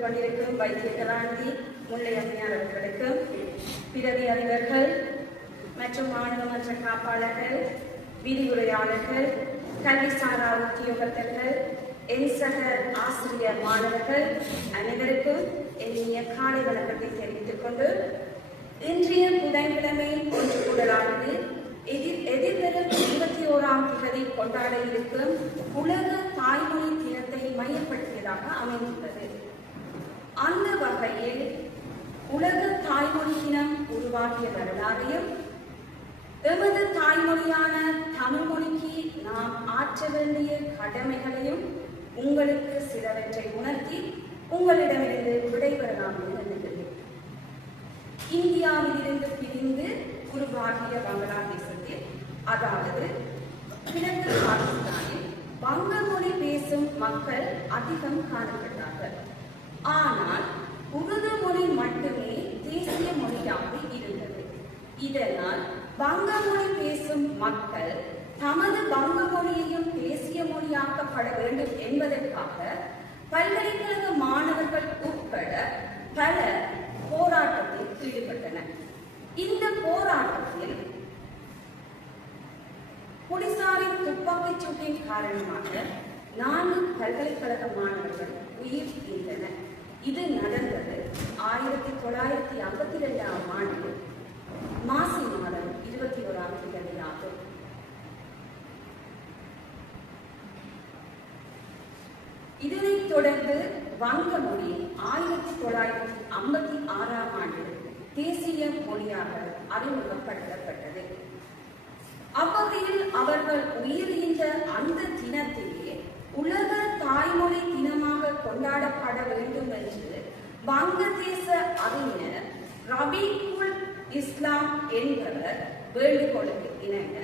பொறுப்பேற்றுக் கொண்டிருக்கும் வைத்திய கலாநிதி முல்லை அம்மையார் அவர்களுக்கும், பிறவி அறிவர்கள் மற்றும் மாணவ மன்ற காப்பாளர்கள், விரிவுரையாளர்கள், கல்விசாரா உத்தியோகத்தர்கள், என் சக ஆசிரியர் மாணவர்கள் அனைவருக்கும் என்னுடைய காலை வணக்கத்தை தெரிவித்துக் கொண்டு, இன்றைய புதன்கிழமை ஒன்று கூடலானது எதிர்வரும் 21ஆம் தேதி கொண்டாட இருக்கும் உலக தாய்மொழி தினத்தை மையப்படுத்தியதாக அமைந்துள்ளது. அந்த வகையில் உலக தாய்மொழி தினம் உருவாகிய வரலாறையும், எமது தாய்மொழியான தமிழ் மொழிக்கு நாம் ஆற்ற வேண்டிய கடமைகளையும் உங்களுக்கு சிலவற்றை உணர்த்தி உங்களிடமிருந்து விடைபெறலாம் என்று நினைக்கிறேன். இந்தியாவிலிருந்து பிரிந்து உருவாகிய பங்களாதேசத்தில், அதாவது கிழக்கு பாகிஸ்தானில் வங்க மொழி பேசும் மக்கள் அதிகம் காணப்பட்டார்கள். ஆனால் உருது மொழி மட்டுமே தேசிய மொழியாக இருந்தது. இதனால் வங்க மொழி பேசும் மக்கள் தமது வங்க மொழியையும் தேசிய மொழியாக்கப்பட வேண்டும் என்பதற்காக பல்கலைக்கழக மாணவர்கள் உட்பட பலர் போராட்டத்தில் ஈடுபட்டனர். இந்த போராட்டத்தில் போலீசாரின் துப்பாக்கிச் சூட்டின் காரணமாக 4 பல்கலைக்கழக மாணவர்கள் உயிர் ஈந்தனர். இது நடந்தது 1952ஆம் ஆண்டு மாசி மாதம் 21ஆம் தேதி ஆகும். இதனைத் தொடர்ந்து வங்க மொழி 1956ஆம் ஆண்டு தேசிய மொழியாக அறிமுகப்படுத்தப்பட்டது. அவ்வகையில் அவர்கள் உயிரிழந்த அந்த தினத்திலே உலக தாய்மொழி தினமாக கொண்டாடப்பட வேண்டும் என்று வங்கதேச அறிஞர் ரபீக்குல் இஸ்லாம் என்பவர் வேண்டுகோளுக்கு இணங்க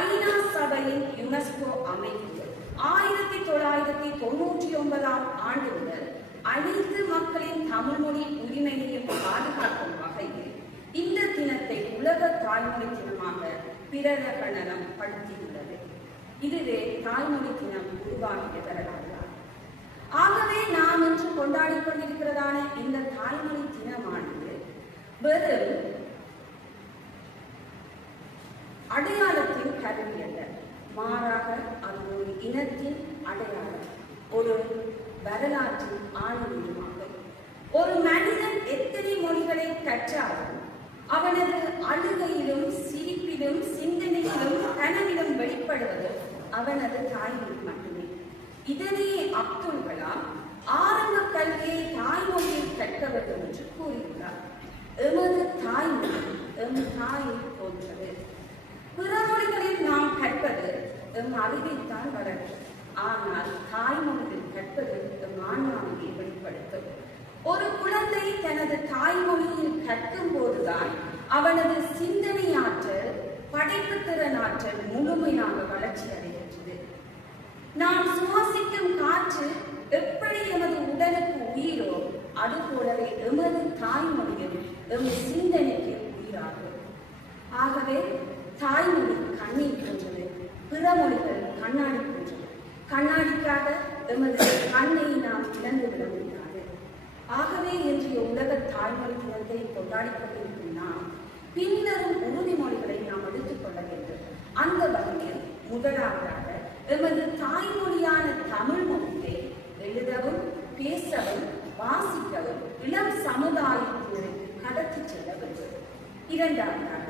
ஐநா சபையின் யுனெஸ்கோ அமைப்பு 1999ஆம் ஆண்டு முதல் அனைத்து மக்களின் தமிழ் மொழி உரிமையையும் பாதுகாக்கும் வகையில் இந்த தினத்தை உலக தாய்மொழி தினமாக பிரகடனம் படுத்தியுள்ளது. இதுவே தாய்மொழி தினம் உருவாகிய வரலாறு. ஆகவே நாம் இன்று கொண்டாடி கொண்டிருக்கிறதான இந்த தாய்மொழி தினமானது வெறும் அடையாளத்தின் கருவி அல்ல, மாறாக அது ஒரு இனத்தின் அடையாளம், ஒரு வரலாற்றின் ஆளுமையுமாகும். ஒரு மனிதன் எத்தனை மொழிகளை கற்றாலும் அவனது அழுகையிலும் சிரிப்பிலும் சிந்தனையிலும் கனவிலும் வெளிப்படுவது அவனது தாய்மொழி மட்டுமே. இதனையே அப்துல் கலாம் ஆரம்ப கல்வியை தாய்மொழியில் கற்க வேண்டும் என்று கூறியுள்ளார். எமது தாய்மொழி எம் தாயை போன்றது. பிற மொழிகளில் நாம் கற்பது எம் அறிவைத்தான் வளர்க்கும். ஆனால் தாய்மொழியில் கற்பது எம் ஆன்மாவையை வெளிப்படுத்தும். ஒரு குழந்தை தனது தாய்மொழியில் கற்கும் போதுதான் அவனது சிந்தனையாற்றல், படைப்பு திறனாற்றல் முழுமையாக வளர்ச்சி அடைகின்றது. நாம் சுவாசிக்கும் காற்று எப்படி எமது உடலுக்கு உயிரோ அது போலவே எமது தாய்மொழியில் எம் சிந்தனைக்கு உயிராகும். ஆகவே தாய்மொழி கண்ணீர் போன்றது, பிற மொழிகள் கண்ணாடி போன்றது. கண்ணாடிக்காக எமது கண்ணை நாம் இழந்துவிட முடியாது. ஆகவே இன்றைய உலக தாய்மொழி தினத்தை கொண்டாடி கொண்டிருக்கும் நாம் பின்வரும் உறுதிமொழிகளை நாம் எடுத்துக் கொள்ள வேண்டும். அந்த வகையில் முதலாவதாக எமது தாய்மொழியான தமிழ் மொழியை எழுதவும், பேசவும், வாசிக்கவும் இளம் சமுதாயத்தினருக்கு கடத்தி செல்ல வேண்டும். இரண்டாவதாக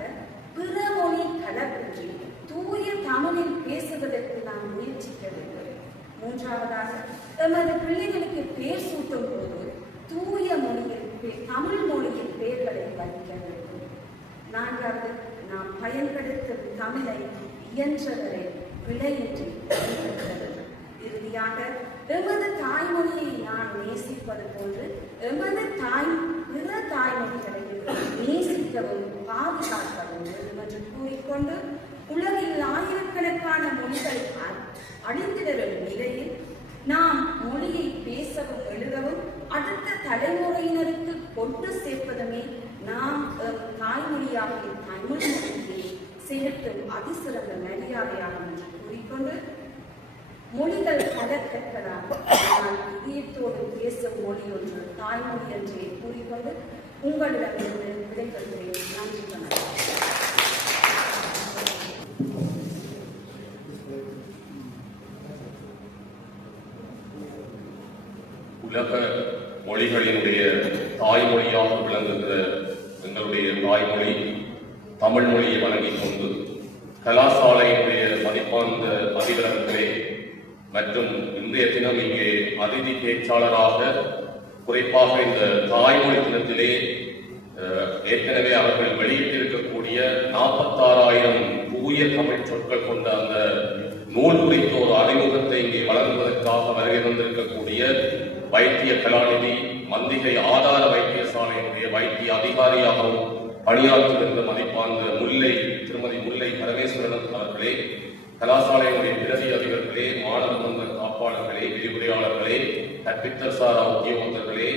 பிற மொழி கலப்பின்றி தூய தமிழில் பேசுவதற்கு நாம் முயற்சிக்க வேண்டும். மூன்றாவதாக எமது பிள்ளைகளுக்கு பெயர் சூட்டும் போது தூய மொழியில் தமிழ் மொழியில் பெயர்களை வைக்க வேண்டும். நான்காவது, நாம் பயன்படுத்தும் தமிழை இயன்றவரை பிழையின்றி பயன்படுத்த வேண்டும். இறுதியாக எமது தாய்மொழியை நான் நேசிப்பது போன்று எமது பிற தாய்மொழிகளையும் நேசிக்கவும் பாதுகாக்கவும் வேண்டும் என்று கூறிக்கொண்டு, உலகில் ஆயிரக்கணக்கான மொழிகள் அழிந்து வரும் நிலையில் நாம் மொழியை பேசவும் எழுதவும் அடுத்த தலைமுறையினருக்கு கொண்டு சேர்ப்பதுமே நாம் தாய்மொழியாகிய தமிழ் மொழியை செலுத்தும் அதிசிறந்த மரியாதையாகும் என்று கூறிக்கொண்டு மொழிகள் பல கற்கலாம், ஆனால் இதயத்தோடு பேசும் மொழி ஒன்று தாய்மொழி என்றே கூறிக்கொண்டு உங்களிடமிருந்து விடைபெறுகிறேன். நன்றி, வணக்கம். உலக மொழிகளினுடைய தாய்மொழியாக விளங்குகிற எங்களுடைய தாய்மொழி தமிழ் மொழியை வழங்கிக் கொண்டு கலாசாலையினுடைய மதிப்பார்ந்த அதிபர்களே மற்றும் இன்றைய தினம் இங்கே அதிதி பேச்சாளராக குறிப்பாக இந்த தாய்மொழி தினத்திலே ஏற்கனவே அவர்கள் வெளியிட்டிருக்கக்கூடிய 46,000 தூய தமிழ் சொற்கள் கொண்ட அந்த நூல் குறித்த ஒரு அறிமுகத்தை இங்கே வழங்குவதற்காக வருகை தந்திருக்கக்கூடிய வைத்திய கலாநிதி மந்திகை ஆதார வைத்தியசாலையினுடைய வைத்திய அதிகாரியாகவும் பணியாற்றுகின்ற மதிப்பார்ந்த திருமதி முல்லை பரமேஸ்வரன் அவர்களே, கலாசாலையினுடைய பிரதி அதிபர்களே, மாணவர் மன்ற காப்பாளர்களே, விரிவுரையாளர்களே, கற்பித்தல் சாரா உத்தியோகத்தர்களே,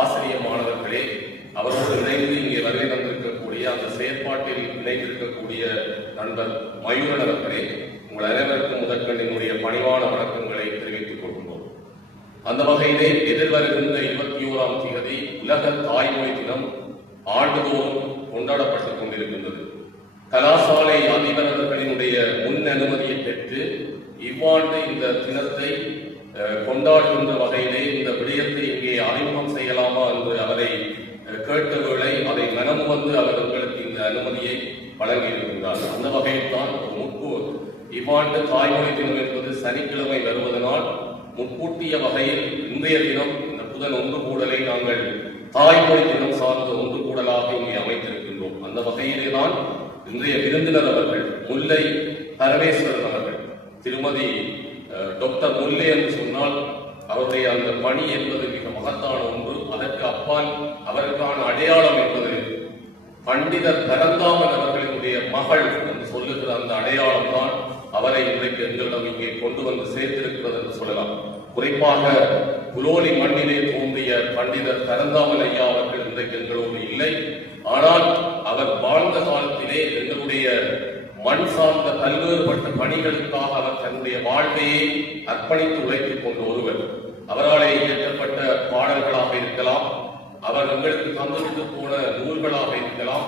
ஆசிரியர் மாணவர்களே, அவரோடு இணைந்து இங்கே வருகை தந்திருக்கக்கூடிய அந்த செயற்பாட்டில் இணைந்திருக்கக்கூடிய நண்பர் மயூரன் அவர்களே, உங்கள் அனைவருக்கும் முதற்கண் என்னுடைய பணிவான வணக்கங்களை தெரிவித்துக் கொள்கின்றோம். அந்த வகையிலே எதிர்வருகின்ற 21ஆம் தேதி உலக தாய்மொழி தினம் ஆண்டுதோறும் கொண்டாடப்பட்டுக் கொண்டிருக்கின்றது. கலாசாலை அதிபர்களுடைய முன் அனுமதியை பெற்று இவ்வாண்டு இந்த தினத்தை கொண்டாடுகின்ற வகையிலே இந்த விடயத்தை இங்கே அறிமுகம் செய்யலாமா என்று அவரை கேட்ட வேளை அதை மனம் வந்து அவர் உங்களுக்கு இந்த அனுமதியை வழங்கியிருக்கின்றார். அந்த வகையில் தான் இவ்வாண்டு தாய்மொழி தினம் என்பது சனிக்கிழமை வருவதனால் முன்கூட்டிய வகையில் இன்றைய தினம் இந்த புதன் ஒன்று கூடலை நாங்கள் தாய்மொழி தினம் சார்ந்த ஒன்று கூடலாக இங்கே அமைத்திருக்கின்றோம். அந்த வகையிலே தான் இன்றைய விருந்தினர் அவர்கள் முல்லை பரமேஸ்வரன் அவர்கள், திருமதி டாக்டர் முல்லை என்று சொன்னால் அவருடைய அந்த பணி என்பது மிக மகத்தான ஒன்று. அதற்கு அப்பால் அவருக்கான அடையாளம் என்பது பண்டிதர் பரந்தாமன் அவர்களினுடைய மகள் என்று சொல்லுகிற அந்த அடையாளம் தான் அவரை இன்றைக்கு எங்களிடம் இங்கே கொண்டு வந்து சேர்த்திருக்கிறது என்று சொல்லலாம். குறிப்பாக புலோலி மண்ணிலே தோன்றிய பண்டிதர் பரந்தாமன் ஐயா அவர்கள் இன்றைக்கு எங்களோடு இல்லை. ஆனால் அவர் வாழ்ந்த காலத்திலே எங்களுடைய மண் சார்ந்த பல்வேறுபட்ட பணிகளுக்காக அவர் தன்னுடைய வாழ்வையை அர்ப்பணித்து உழைத்துக் கொண்ட ஒருவர். அவராலே இயற்றப்பட்ட பாடல்களாக இருக்கலாம், அவர் எங்களுக்கு தந்துவிட்டு போன நூல்களாக இருக்கலாம்,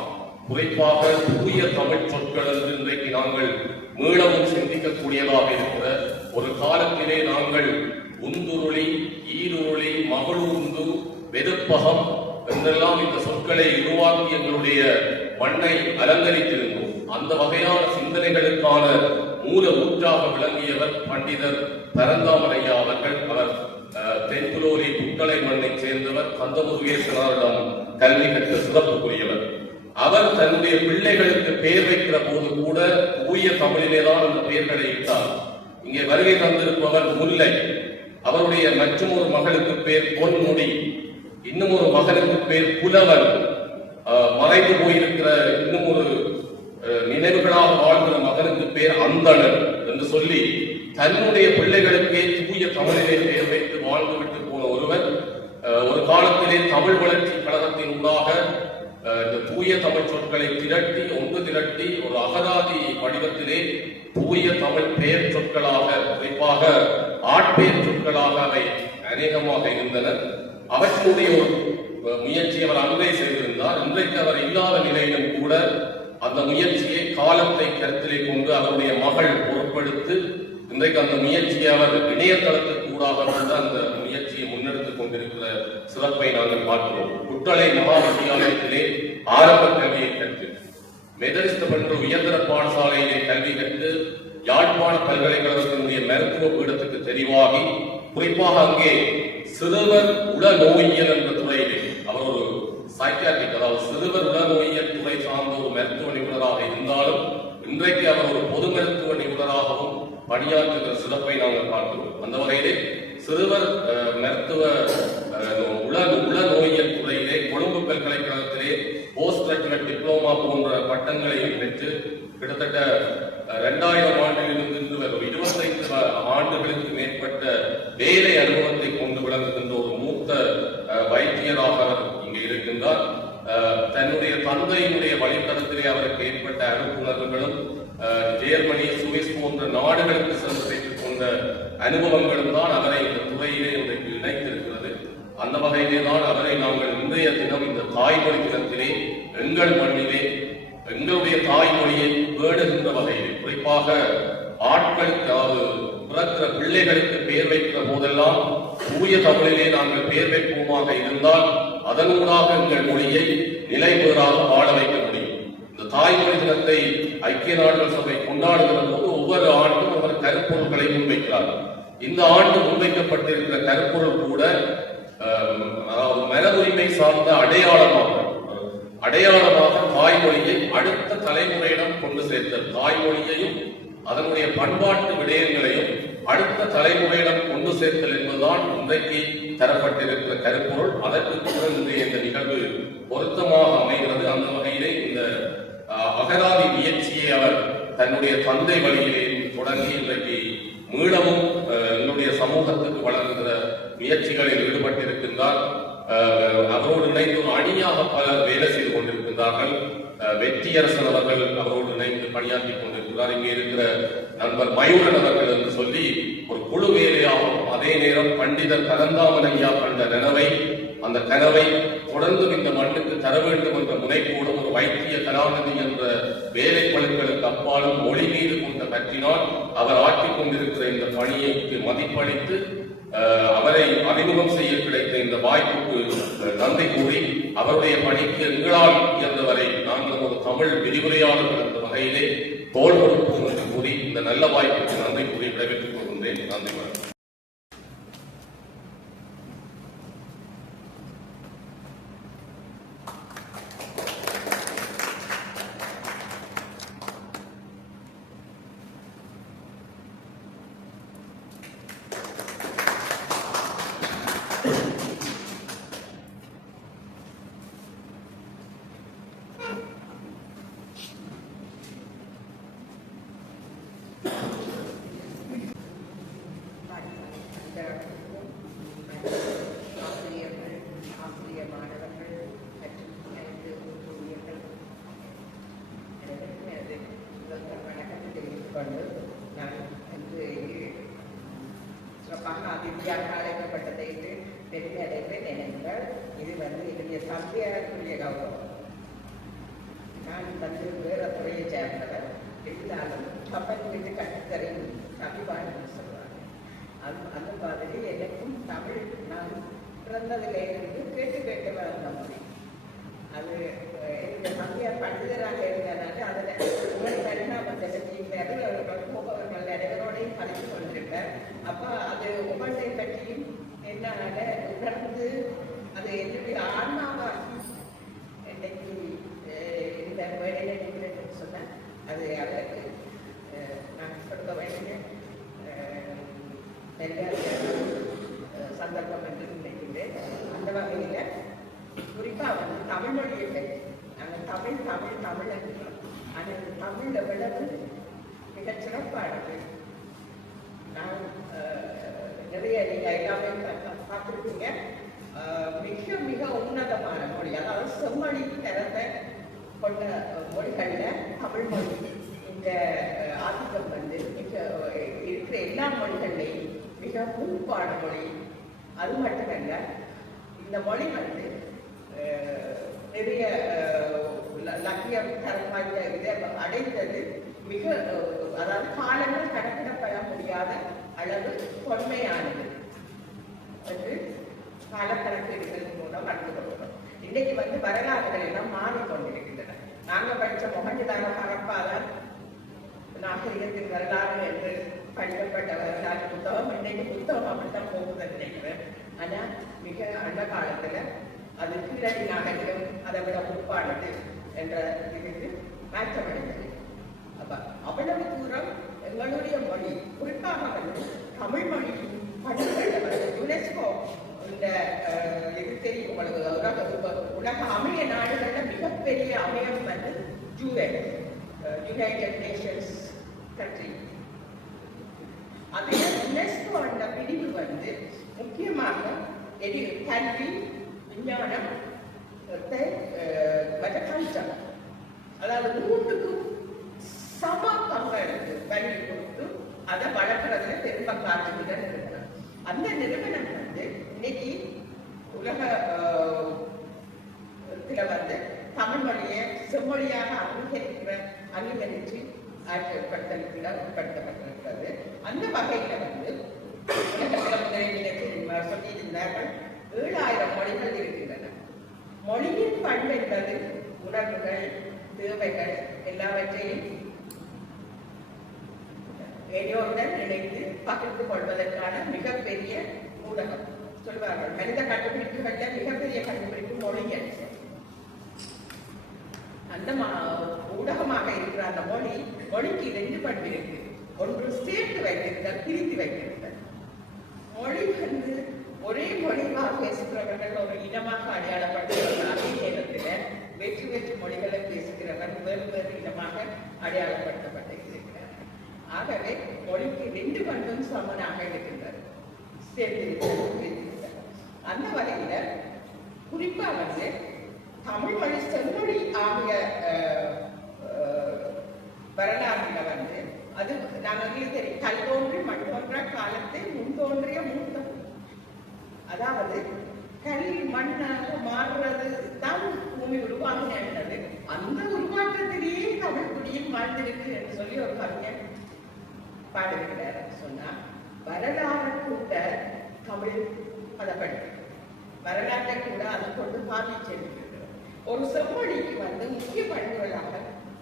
குறிப்பாக தூய தமிழ் சொற்கள் என்று இன்றைக்கு நாங்கள் மீளவும் சிந்திக்கக்கூடியதாக இருக்கிற ஒரு காலத்திலே நாங்கள் உந்துருளி, ஈருருளி, மகளூர்ந்து, வெதுப்பகம் என்றெல்லாம் இந்த சொற்களை உருவாக்கி எங்களுடைய மண்ணை அலங்கரித்திருந்தோம். அந்த வகையான சிந்தனைகளுக்கான மூல ஊற்றாக விளங்கியவர் பண்டிதர் பரந்தாமன் ஐயா அவர்கள். அவர் தென்புலோலி புத்தளை மண்ணை சேர்ந்தவர், கந்தமுருகேஸ்வரரிடம் கல்வி கற்ற சிறப்புக்குரியவர். அவர் தன்னுடைய பிள்ளைகளுக்கு பெயர் வைக்கிற போது கூட தூய தமிழிலேதான் அந்த பெயர்களை இட்டார். இங்கே வருகை தந்திருப்பவர் முல்லை, அவருடைய மற்றொரு மகளுக்கு பேர் பொன்முடி, இன்னும் ஒரு மகனுக்கு பேர் புலவன், மறைந்து போயிருக்கிற இன்னும் ஒரு நினைவுகளாக வாழ்கிற மகனுக்கு பேர் அந்தணன் என்று சொல்லி தன்னுடைய பிள்ளைகளுக்கே தூய தமிழிலே பெயர் வைத்து வாழ்ந்துவிட்டு போன ஒருவர். ஒரு காலத்திலே தமிழ் வளர்ச்சி கழகத்தின் ஊடாக இந்த தூய தமிழ் சொற்களை ஒன்று திரட்டி ஒரு அகராதி வடிவத்திலே தூய தமிழ் பெயர் சொற்களாக, குறிப்பாக ஆட்பெயர் சொற்களாக அவை அநேகமாக இருந்தன. அவற்றினுடைய ஒரு முயற்சி அவர் அன்றே செய்திருந்தார். இன்றைக்கு அவர் இல்லாத நிலையிலும் கூட அந்த முயற்சியை காலத்தை கருத்திலே கொண்டு அவருடைய மகள் பொருட்படுத்தி இன்றைக்கு அந்த முயற்சியை அவர் இணையதளத்துக்கு கூடாக வந்து அந்த முயற்சியை முன்னெடுத்துக் கொண்டிருக்கிற சிறப்பை நாங்கள் பார்க்கிறோம். குட்டளை மகா வித்தியாலயத்திலே ஆரம்ப கல்வியை கற்று, மெதரிஸ்த பெண்கள் உயர்தர பாடசாலையிலே கல்வி கற்று, யாழ்ப்பாண பல்கலைக்கழகத்தினுடைய மருத்துவ பீடத்துக்கு தெரிவாகி, குறிப்பாக அங்கே சிறுவர் உள நோயியல் என்ற துறையிலே அவர் ஒரு சைக்கியாட்ரிக், அதாவது சிறுவர் உள நோயியல் துறை சார்ந்த ஒரு மருத்துவ நிபுணராக இருந்தாலும் இன்றைக்கு அவர் ஒரு பொது மருத்துவ நிபுணராகவும் பணியாற்றுகிற சிறப்பை நாங்கள் பார்க்கிறோம். அந்த வகையிலே சிறுவர் மருத்துவ உள நோயியல் துறையிலே கொழும்பு பல்கலைக்கழகத்திலே போஸ்ட் கிராஜுவேட் டிப்ளோமா போன்ற பட்டங்களையும் பெற்று கிட்டத்தட்ட 2000 ஆண்டிலிருந்து 25 ஆண்டுகளுக்கு மேற்பட்ட வேலை அனுபவத்தை கொண்டு விளங்குகின்ற ஒரு மூத்த வைத்தியராக அவர் இங்கே இருக்கின்றார். தன்னுடைய தந்தையினுடைய வழித்தடத்திலே அவருக்கு ஏற்பட்ட அனுப்புணர்வுகளும் ஜெர்மனி, சுவிஸ் போன்ற நாடுகளுக்கு சென்று பெற்றுக் கொண்ட அனுபவங்களும் தான் அவரை இந்த துறையிலே இன்றைக்கு இணைத்திருக்கிறது. அந்த வகையிலே தான் அவரை நாங்கள் இன்றைய தினம் இந்த தாய்மொழி தினத்திலே எங்கள் மண்ணிலே எங்களுடைய தாய்மொழியை வேடுகின்ற வகையிலே, குறிப்பாக ஆட்களுக்கு, அதாவது பிறக்கிற பிள்ளைகளுக்கு பெயர் வைக்கிற போதெல்லாம் தூய தமிழிலே நாங்கள் பெயர் வைப்போமாக இருந்தால் அதனூடாக எங்கள் மொழியை நிலைபெறாக வாழ வைக்க முடியும். இந்த தாய்மொழி தினத்தை ஐக்கிய நாடுகள் சபை கொண்டாடுகிற போது ஒவ்வொரு ஆண்டும் ஒவ்வொரு கருப்பொருள்களை முன்வைக்கிறார்கள். இந்த ஆண்டு முன்வைக்கப்பட்டிருக்கிற கருப்பொருள் கூட அதாவது மரபுரிமை சார்ந்த அடையாளமாக தாய்மொழியை அடுத்த தலைமுறையிடம் கொண்டு சேர்த்தல், தாய்மொழியையும் அதனுடைய பண்பாட்டு விடயங்களையும் அடுத்த தலைமுறையிடம் கொண்டு சேர்த்தல் என்பதுதான் இன்றைக்கு தரப்பட்டிருக்கிற கருப்பொருள். அதற்கு இன்றைய இந்த நிகழ்வு பொருத்தமாக அமைகிறது. அந்த வகையிலே இந்த அகராதி முயற்சியை அவர் தன்னுடைய தந்தை வழியிலே தொடங்கி இன்றைக்கு மீளவும் என்னுடைய சமூகத்துக்கு வழங்குகிற முயற்சிகளில் ஈடுபட்டிருக்கின்றார். அவரோடு இணைந்து ஒரு அணியாக பலர் வேலை செய்து கொண்டிருக்கின்றார்கள். வெற்றியரசன் அவர்கள் அவரோடு இணைந்து பணியாற்றி கொண்டிருக்கிறார். இங்கே இருக்கிற நண்பர் மயூரன் அவர்கள் என்று சொல்லி ஒரு குழு வேலையாகும். அதே நேரம் பண்டிதர் கலந்தாமன் ஐயா கண்ட நினைவை, அந்த கனவை தொடர்ந்து இந்த மண்ணுக்கு தர வேண்டும் என்ற முனைப்போடும் ஒரு வைத்திய கலாநிதி என்ற வேலை பழுக்களுக்கு அப்பாலும் மொழி மீது கொண்ட பற்றினால் அவர் ஆற்றிக் கொண்டிருக்கிற இந்த பணியைக்கு மதிப்பளித்து அவரை அறிமுகம் செய்ய கிடைத்த இந்த வாய்ப்புக்கு நன்றி கூறி, அவருடைய பணிக்கு எங்களால் இயன்றவரை நாங்கள் ஒரு தமிழ் விரிவுரையாளர்கள் என்ற வகையிலே தோல் கொடுப்போம் என்று கூறி இந்த நல்ல வாய்ப்புக்கு நன்றி கூறி விடைபெற்றுக் கொள்கின்றேன். நன்றி வணக்கம். அழைக்கப்பட்டதை பெருமை அடைப்பேன் நினைத்தால் இது என்னுடைய தந்தையாருக்குரிய கௌரவம். நான் வேற துறையை சேர்ந்தவர், இருந்தாலும் கப்பல் மீது கட்டுத்தரையும் கவிபாடுன்னு சொல்லுவாங்க. அந்த மாதிரி எனக்கும் தமிழ் நான் பிறந்ததிலிருந்து கேட்டு வளர்ந்த மொழி. அது என்னுடைய தந்தையார் பண்டிதராக இருந்தனால அதில் பரிணாமத்தை முகவர்கள் அனைவரோடையும் கலந்து கொண்டிருப்பார். அப்போ அது ஒவ்வொன்றை பற்றியும் என்னால் உணர்ந்து அது என்னுடைய ஆன்மாவாகி இன்னைக்கு இந்த வேலையில் இருக்கிறேன்னு சொன்னால் அது அவருக்கு நான் கொடுக்க வேண்டிய சந்தர்ப்பம் என்று நினைக்கின்றேன். அந்த வகையில் குறிப்பாக தமிழ் மொழியை பற்றி நாங்கள் தமிழ் என்றோம். அது தமிழில் விளவு மிகச் சிறப்பானது. நான் நிறைய நீங்கள் எல்லாமே பார்த்துருக்கீங்க. மிக உன்னதமான மொழி, அதாவது செம்மொழி தரத்தை கொண்ட மொழிகளில் தமிழ் மொழி இந்த ஆதிக்கம் மிக இருக்கிற எல்லா மொழிகள்லையும் மிக முன்பான மொழி. அது மட்டுமல்ல, இந்த மொழி நிறைய லக்கியம் தரம் வாய்ந்த இதை அடைந்தது மிக, அதாவது காலங்கள் கணக்கிடப்பட முடியாத அளவு தொன்மையானது என்று காலக்கணக்கீடுகளின் மூலம் அறிந்து கொள்கிறோம். இன்னைக்கு வரலாறுகள் எல்லாம் மாறிக்கொண்டிருக்கின்றன. நாங்கள் படித்த மொஹஞ்சதாரோ ஹரப்பாதான் நாகரிகத்தின் வரலாறு என்று படிக்கப்பட்ட வரலாறு புத்தகம் இன்னைக்கு புத்தகம் அப்படித்தான் போகுதுன்னு நினைக்கிறேன். ஆனால் மிக அந்த காலத்துல அது கீழடி நாகரிகம் அதை விட முற்பானது என்ற இதுக்கு மாற்றமடைந்தது. அப்ப அவ்வளவு தூரம் எங்களுடைய மொழி, குறிப்பாக தமிழ் மொழி பணிகள் யுனெஸ்கோ இந்த இது தெரியும் உங்களுக்கு, உலக அமைய நாடுகள்ல மிகப்பெரிய அமையம் யுனைடெட் நேஷன்ஸ் கண்ட்ரி. அதுல யுனெஸ்கோ அந்த பிரிவு முக்கியமாக கல்வி, விஞ்ஞானம், கல்ச்சர், அதாவது மூன்றுக்கும் சம பங்களிப்பு வழி கொடுத்து அதை வளர்க்க வர்றதுல பெரும்பங்காற்றுடன் இருக்கிறார். அந்த நிறுவனம் வந்து இன்னைக்கு உலக வந்து தமிழ் மொழியை செம்மொழியாக அங்கீகரித்து ஆட்சிப்படுத்தலுக்கு உட்படுத்தப்பட்டிருக்கிறது. அந்த வகையில வந்து சொல்லியிருந்தார்கள் 7000 மொழிகள் இருக்கின்றன. மொழியின் பண்பு என்பது உணர்வுகள், தேவைகள் எல்லாவற்றையும் இடையோருடன் இணைந்து பகிர்ந்து கொள்வதற்கான மிகப்பெரிய ஊடகம். சொல்வார்கள் மனித கண்டுபிடிப்புகள்ல மிகப்பெரிய கண்டுபிடிப்பு மொழி என்று. அந்த ஊடகமாக இருக்கிற அந்த மொழிக்கு 2 பண்பு இருக்கு. ஒன்று சேர்த்து வைத்திருத்தல், பிரித்து வைத்திருத்தல். மொழி வந்து ஒரே மொழியாக பேசுகிறவர்கள் ஒரு இனமாக அடையாளப்படுத்துகிறார்கள். அதே நேரத்தில் வேற்று மொழிகளை பேசுகிறவர் வேறு இனமாக அடையாளப்படுத்தப்பட்டிருக்கிறார். ஆகவே மொழிக்கு 2 பண்பும் சமனாக இருக்கின்றது. சேர்த்திருக்கிறது. அந்த வகையில குறிப்பா வந்து தமிழ் மொழி செம்மொழி ஆகிய வரலாறுல வந்து அது நாங்கள் தெரியும் கல் தோன்றி மண் தோன்ற காலத்தை முன் தோன்றிய மூத்த, அதாவது கல் மண்ணாக மாறுறது தான் பூமி உருவாகினது. அந்த உருவாக்கத்திலேயே தமிழ் குடியும் வாழ்ந்திருக்கு என்று சொல்லி ஒரு கவிஞர் பாடுகிறார். சொன்னா வரலாறு கூட தமிழ் பதப்படி வரலாற்றை கூட அதை கொண்டு பாதிச்சிருக்கிறது. ஒரு செம்மொழிக்கு வந்து முக்கிய பண்புகளாக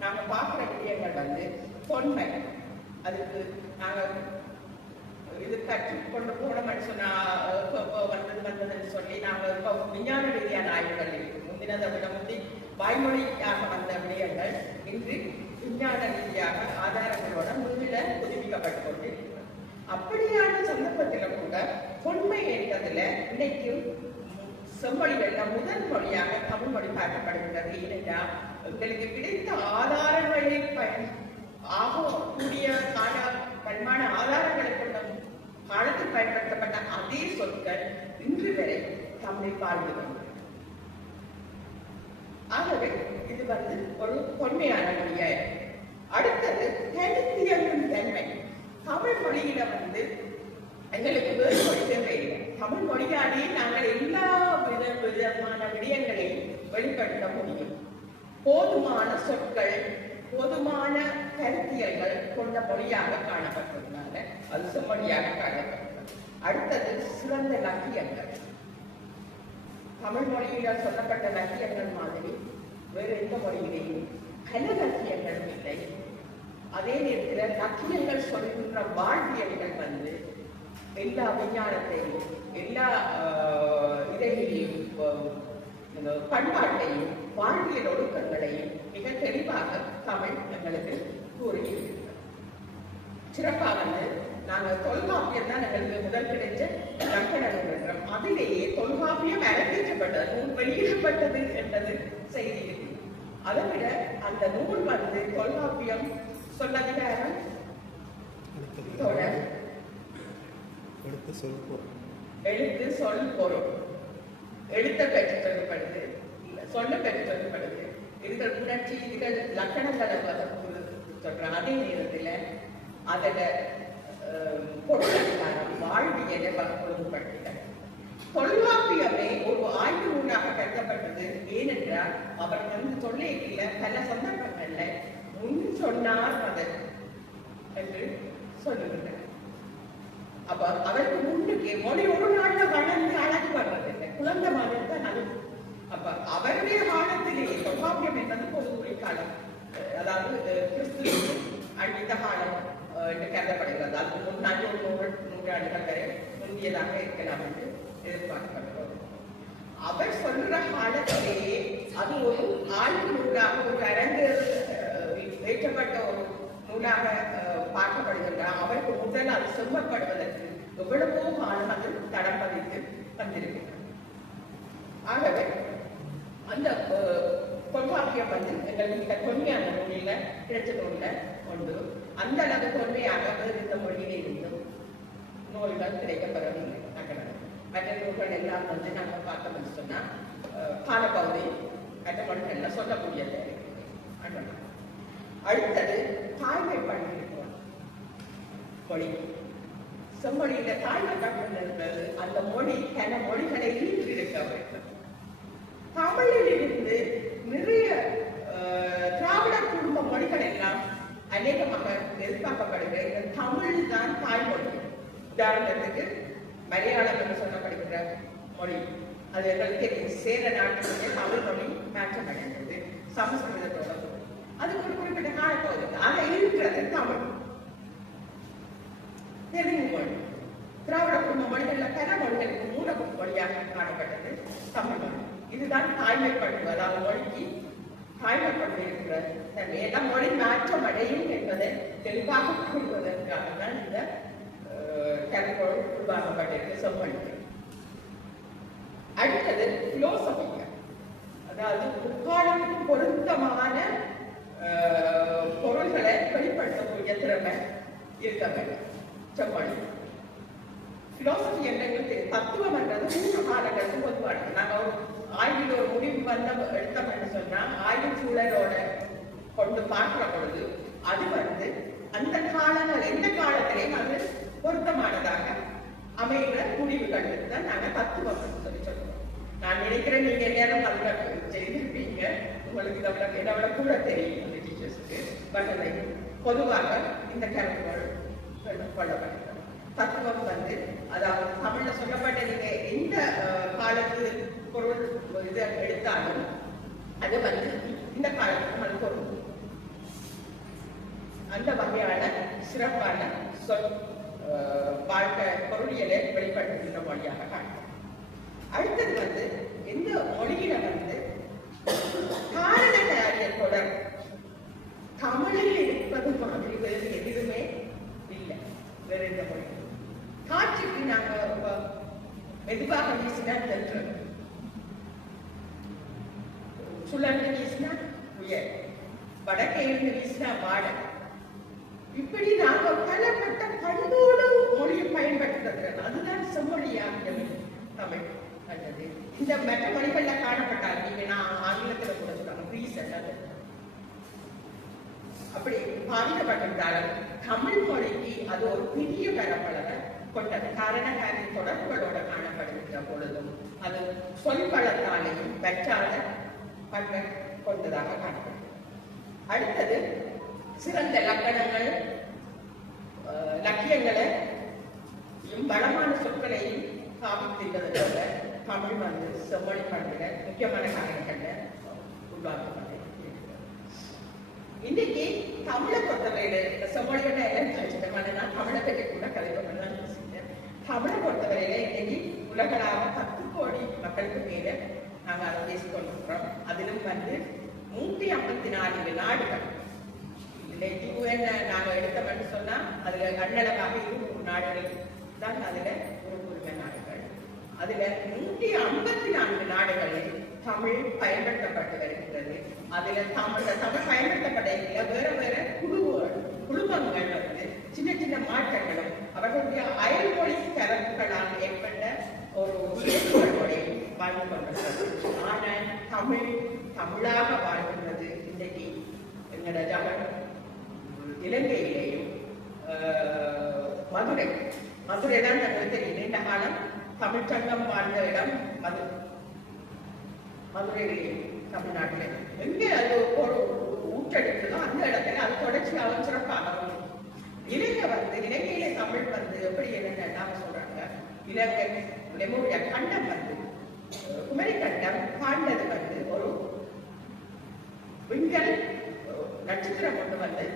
நாங்க பார்க்கிற விஷயங்கள் வந்து தொன்மை. அதுக்கு நாங்க இது கற்றுக்கொண்டு போனோம்னு சொன்னா வந்ததுன்னு சொல்லி நாங்க இப்போ விஞ்ஞான ரீதியான ஆய்வுகள் இருக்கு. முந்தினதை விட வாய்மொழியாக வந்த விடயங்கள் இன்று விஞ்ஞான ரீதியாக ஆதாரங்களோட முன்னில புதுப்பிக்கப்பட்டு கொண்டிருக்கிறது. அப்படியான சந்தர்ப்பத்தில் கூட தொன்மை என்பதுல இன்னைக்கும் செம்மொழிகள்ல முதல் மொழியாக தமிழ் மொழி பார்க்கப்படுகிறது. ஏனென்றால் எங்களுக்கு கிடைத்த ஆதாரங்களை ஆகக்கூடிய பரிமாண ஆதாரங்களை கொண்ட காலத்தில் பயன்படுத்தப்பட்ட அதே சொற்கள் இன்று வரை தமிழில் வாழ்ந்து கொண்டது. ஆகவே இது வந்து ஒரு தொன்மையான மொழியாய். அடுத்தது தனித்தியங்கும் தன்மை. தமிழ் மொழியில வந்து எங்களுக்கு வேறு மொழி தேவையில்லை. தமிழ் மொழியாலே நாங்கள் எல்லா விதமான விடயங்களையும் வெளிப்படுத்த முடியும். போதுமான சொற்கள், போதுமான கருத்தியல்கள் கொண்ட மொழியாக காணப்பட்டதுனால அது செம்மொழியாக காணப்பட்டது. அடுத்தது சிறந்த இலக்கியங்கள். தமிழ் மொழியில சொல்லப்பட்ட இலக்கியங்கள் மாதிரி வேறு எந்த மொழியிலேயும் பல இலக்கியங்களும் இல்லை. அதே நேரத்தில் இலக்கியங்கள் சொல்கின்ற வாழ்வியல்கள் வந்து எல்லா விஞ்ஞானத்தையும் எல்லா இதையையும் பண்பாட்டையும் வாழ்வியல் ஒழுக்கங்களையும் மிக தெளிவாக தமிழ் எங்களுக்கு கூறியிருக்கிறது. சிறப்பாக வந்து நாங்கள் தொல்காப்பியம் தான் எங்களுக்கு முதல் கிடைச்ச இலக்கண நூல். அதிலேயே தொல்காப்பியம் அரங்கேற்றப்பட்டது, நூல் வெளியிடப்பட்டது என்பது செய்தி இருக்கு. அதை விட அந்த நூல் வந்து தொல்காப்பியம் சொல்லதிகாரம் எழுத்து சொல் பொருள் எழுத்த பெற்று சொல்லப்படுது, சொல்ல பெற்று சொல்லப்படுது. இதுகள் உணர்ச்சி, இதுகள் லக்கணங்களை சொல்றாங்க. அதே நேரத்தில் அதோட பொருளாதாரம் வாழ்வியலை ஒழுங்குபடுத்த தொல்காப்பியமே ஒரு ஆய்வு நூலாக கருதப்பட்டது. ஏனென்றால் அவர் வந்து சொல்லியிருக்கிற பல சந்தர்ப்பங்கள்ல முன் சொன்னார் மதன் என்று சொல்லுகின்றனர். அப்ப அவருக்கு முன்னுக்கு மொழி ஒரு நாள்ல வளர்ந்து அழகு வர்றதில்லை, குழந்தை மாதிரி தான் அழகு. அப்ப அவருடைய காலத்திலேயே தொல்காப்பியம் என்பது பொது காலம், அதாவது கிறிஸ்து அழிந்த காலம் என்று கருதப்படுகிறது. அது முன்னாடி ஒரு நூற்றாண்டுகள் வரை முந்தியதாக இருக்கலாம் என்று எதிர்பார்க்கப்படுகிறது. அவர் சொல்ற காலத்திலேயே அது ஒரு ஆய்வு நூலாக, ஒரு அரங்கேறு ஏற்றப்பட்ட ஒரு நூலாக பார்க்கப்படுகின்றார். அவருக்கு முதல் அது செம்மப்படுவதற்கு எவ்வளவோ காலம் அது தடம் பதித்து வந்திருக்கிறார். ஆகவே அந்த தொல்காப்பியம் வந்து எங்களுக்கு மிக தொன்மையான மொழியில கிடைச்ச நூல்ல ஒன்று. அந்த அளவு தொன்மையாக இந்த மொழியில இருந்தும் நூல்கள் கிடைக்கப்பெறவில்லை. மற்ற நூல்கள் எல்லாம் வந்து நாங்கள் பார்த்தோம்னு சொன்னா காலப்பகுதி மற்ற மொழிகள்ல சொல்லக்கூடியது. அடுத்தது தாய்மை பண்பு மொழி. செம்மொழியில தாய்மொழி இருந்தது. அந்த மொழி தன மொழிகளை ஈற்றிருக்க வேண்டும். தமிழில் இருந்து நிறைய திராவிட குடும்ப மொழிகள் எல்லாம் அநேகமாக எதிர்பார்க்கப்படுகிற இந்த தமிழ் தான் தாய்மொழி. உதாரணத்துக்கு மலையாளம் என்று சொல்லப்படுகிற மொழி, அது எங்களுக்கு சேர நாட்டினுடைய தமிழ் மொழி மாற்றமடைந்தது சமஸ்கிருதத்தோட. அதுக்கு ஒரு குறிப்பிட்ட காலப்பகுதி அதை இருக்கிறது தமிழ். தெலுங்கு மொழி திராவிட குடும்ப மொழிகள்ல பல மொழிகளுக்கு மூல மொழியாக காணப்பட்டது தமிழ் மொழி. இதுதான் தாய்மைப்படுவது, அதாவது மொழிக்கு தாய்மைப்படுத்தி இருக்கிற எல்லாம் மொழி மாற்றம் அடையும் என்பதை தெளிவாக கூறுவதற்காக தான் இந்த கருப்பொருள் உருவாக்கப்பட்டிருக்கு செம்மொழிக்கு. அடுத்தது பிலோசபிகள், அதாவது முக்காலத்துக்கு பொருத்தமான பொருள்களை வெளிப்படுத்தக்கூடிய திறமை இருக்க வேண்டும் செம்மொழி. பிலோசபி எங்களுக்கு தத்துவம் என்றது 3 காலங்களுக்கு பொதுவானது. நாங்கள் ஆய்வில் ஒரு முடிவு எடுத்தோம் என்று சொன்னா ஆய்வு சூழலோட கொண்டு பார்க்கிற பொழுது அது அந்த காலங்கள் எந்த காலத்திலையும் அது பொருத்தமானதாக அமைகிற முடிவுகள் தான் நாங்கள் தத்துவம் சொல்லி சொல்லுவோம். நான் நினைக்கிறேன் நீங்க எல்லாரும் அதுல செய்திருப்பீங்க, உங்களுக்கு இதை விட கூட தெரியும் அந்த டீச்சர்ஸுக்கு. பட் அதை பொதுவாக இந்த கருத்துகள் கொள்ளப்படுகிறது. தத்துவம் அதாவது தமிழ்ல சொல்லப்பட்ட நீங்க எந்த காலத்து பொருள் இதை எடுத்தாலும் அது இந்த காலத்துக்கு அது பொருள். அந்த வகையான சிறப்பான சொல் வாழ்க்கை பொருளியலை வெளிப்படுத்துகின்ற மொழியாக காணும். அடுத்தது எந்த மொழியில காரண காரிய தொடர் தமிழில் இருப்பது மாதிரி வேறு எதுவுமே இல்லை. வேற எந்த மொழி காட்சிக்கு நாங்க மெதுவாக வீசினா தென்று, சுழன்று வீசினா உயர், வடக்கே இருந்து வீசினா வாட, இப்படி நாங்க பலப்பட்ட பண்போடு மொழியை பயன்படுத்துறது. அதுதான் செம்மொழியாக தமிழ் அல்லது இந்த மற்ற மொழிகள்ல காணப்பட்டால் நீங்க நான் ஆங்கிலத்துல கூட சொல்றாங்க ரீசன் அப்படி பாதிக்கப்பட்டிருந்தாலும் தமிழ் மொழிக்கு அது ஒரு பெரிய பரப்பளவை கொண்டது. காரண காரிய தொடர்புகளோட காணப்படுகிற பொழுதும் அது சொல்பழத்தாலையும் பெற்றாத பண்பை கொண்டதாக காணப்படும். அடுத்தது சிறந்த லக்கணங்கள் லக்கியங்களை வளமான சொற்களையும் காமித்திருப்பதோட தமிழ் செம்மொழி பண்புல முக்கியமான காரணங்கள்ல உருவாக்கப்பட்டது. இன்னைக்கு தமிழை பொறுத்தவரையில செம்மொழிகளை எல்லாம் கழிச்சிட்டேன். நான் தமிழை பற்றி கூட கலைப்படலாம் யோசிச்சேன். தமிழை பொறுத்தவரையில இன்னைக்கு உலகளாக 10 கோடி மக்களுக்கு மேல நாங்க அதை பேசிக்கொண்டிருக்கிறோம். அதிலும் 154 நாடுகள் இன்னைக்கு UN நாங்க எடுத்தோம்னு சொன்னா அதுல கண்ணளவாக 200 நாடுகள் தான் அதுல உறுப்புரிமை நாடுகள். அதுல 154 நாடுகளில் தமிழ் பயன்படுத்தப்பட்டு வருகிறது. அதுல தமிழ் பயன்படுத்தப்பட்ட வேற வேற குடும்பங்கள் சின்ன சின்ன மாற்றங்களும் அவர்களுடைய அயல்மொழி தரப்புகளால் ஏற்பட்ட ஒரு செயல்பாடுகளையும் வாழ்ந்து கொண்டிருக்கிறது. ஆனால் தமிழாக வாழ்கின்றது இன்றைக்கு எங்களோட இலங்கையிலேயும் மதுரை தான் தங்களுக்கு தெரியும். நீண்ட காலம் தமிழ்ச்சங்கம் வாழ்ந்த இடம் மதுரையிலேயும் தமிழ்நாட்டிலே எங்கே அது ஒரு ஊற்றெடுக்கிறதோ அந்த இடத்துல அது தொடர்ச்சியாக சிறப்பாக இலங்கையிலே தமிழ் எப்படி என்னென்ன சொல்றாங்க. இலங்கை லெமூரியா கண்டம் குமரி கண்டம் தாண்டது ஒரு விண்கல் நட்சத்திரம் கொண்டு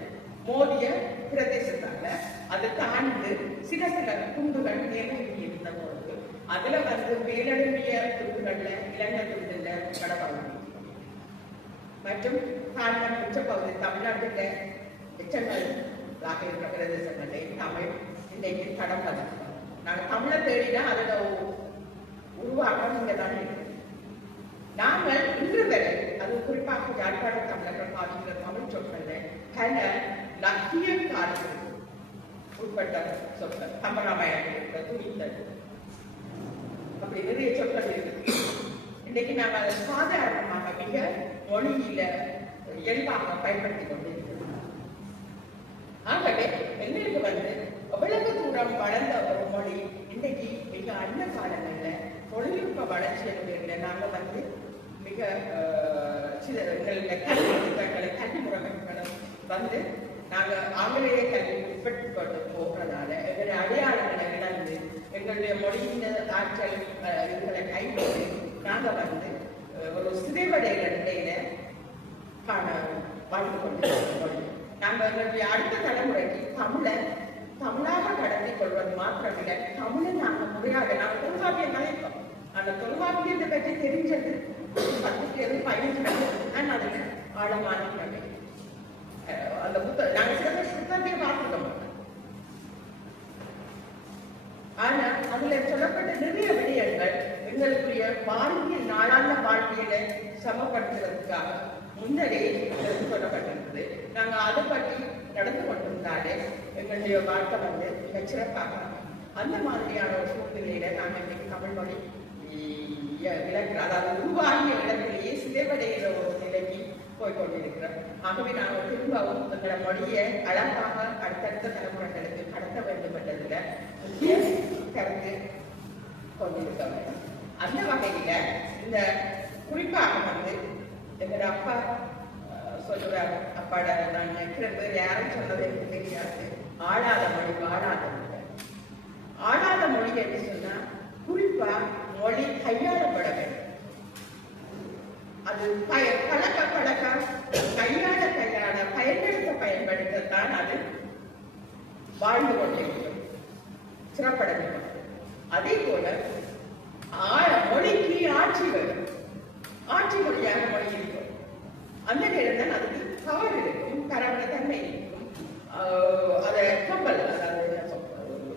மோதிய பிரதேசத்தால அதை தாண்டு சில குண்டுகள் மேலே இருந்த பொழுது அதுல மேலெழும்பிய துண்டுகள்ல இலங்கை துண்டுல கடவுள் மற்றும் காண்டம் உச்சப்பகுதி தமிழ்நாட்டுல எச்சங்கள் இருக்கிற பிரதேசங்களே தமிழ் இன்றைக்கு கடம்பது. நாங்க தமிழை தேடினா அதோட உருவாக்கம் இங்கதான் இருக்கு. நாங்கள் இன்று வரை அது குறிப்பாக யாழ்ப்பாண தமிழர்கள் பாதிக்கிற தமிழ் சொற்கள்ல பல லக்கிய காலத்துக்கு உட்பட்ட சொற்கள் கம்பராமாயணம் துணித்தல் அப்படி நிறைய சொற்கள் இருக்கு. இன்னைக்கு நாங்கள் அதை சாதாரணமாக மிக மொழியில இயல்பாக பயன்படுத்திக் கொண்டிருக்கிறோம். ஆகவே எங்களுக்கு எவ்வளவு தூரம் தூரம் வளர்ந்த ஒரு மொழி இன்னைக்கு மிக அன்ன காலங்களில் தொழில்நுட்ப வளர்ச்சியில் நாங்கள் வந்து மிக எங்களுடைய கல்வி திட்டங்களை கல்வி முறைகளும் வந்து நாங்கள் ஆங்கிலேய கல்வி உட்பட்டு கொண்டு போகிறதால எங்களுடைய அடையாளங்களை இழந்து எங்களுடைய மொழியின் ஆற்றல் எங்களை கைவிட்டு நாங்கள் வந்து ஒரு சிதைவடைகிற நிலையில காண வாழ்ந்து கொண்டிருக்கிறோம். நாங்கள் எங்களுடைய அடுத்த தலைமுறைக்கு தமிழாக கடத்தி கொள்வது மாத்திரமில்லை, தமிழை நாங்கள் முறையாக நாங்கள் தொல்காப்பியம் கலைப்போம். அந்த தொல்காப்பியத்தை பற்றி தெரிஞ்சது 10-15 நான் அதில் ஆழமான அந்த நாங்கள் சில புத்தகத்தையும் பார்த்துக்க மாட்டோம். ஆனா அதுல சொல்லப்பட்ட நிறைய விடயங்கள் எங்களுடைய வாழ்வியல் நாளான வாழ்வியலை சமப்படுத்துறதுக்காக முன்னரே சொல்லப்பட்டிருந்தது. நாங்க அதை பற்றி நடந்து கொண்டிருந்தாலே எங்களுடைய வாழ்க்கை வந்து மிகச்சிறப்பாக அந்த மாதிரியான ஒரு சூழ்நிலையில நாங்கள் இன்னைக்கு தமிழ் மொழி இலக்கு அதாவது உருவாகிய இடத்திலேயே சிதைவடைகிற ஒரு நிலைக்கு போய்கொண்டிருக்கிறோம். ஆகவே நாங்கள் திரும்பவும் எங்களோட மொழியை அழகாக அடுத்தடுத்த தலைமுறைகளுக்கு கடத்த வேண்டும் என்றதுல முக்கிய கருத்து கொண்டிருக்க வேண்டும். அந்த வகையில இந்த குறிப்பாக வந்து எங்களோட அப்பா சொல்லுறாரு, அப்பாட நான் நினைக்கிற பேர் யாரும் சொன்னது எனக்கு தெரியாது, ஆளாத மொழி வாழாத மொழி. ஆளாத மொழி என்று சொன்னா குறிப்பா மொழி கையாளப்பட வேண்டும். அது பழக்க கையாள பயன்படுத்தத்தான் அது வாழ்ந்து கொண்டிருக்கும், சிறப்பட வேண்டும். அதே போல மொழிக்கு ஆட்சி வரும், ஆட்சி மொழியாக மொழி இருக்கும். அந்த நேரம் தான் அதுக்கு கவர் இருக்கும், கரவண தன்மை இருக்கும். அதை கம்பல் அதாவது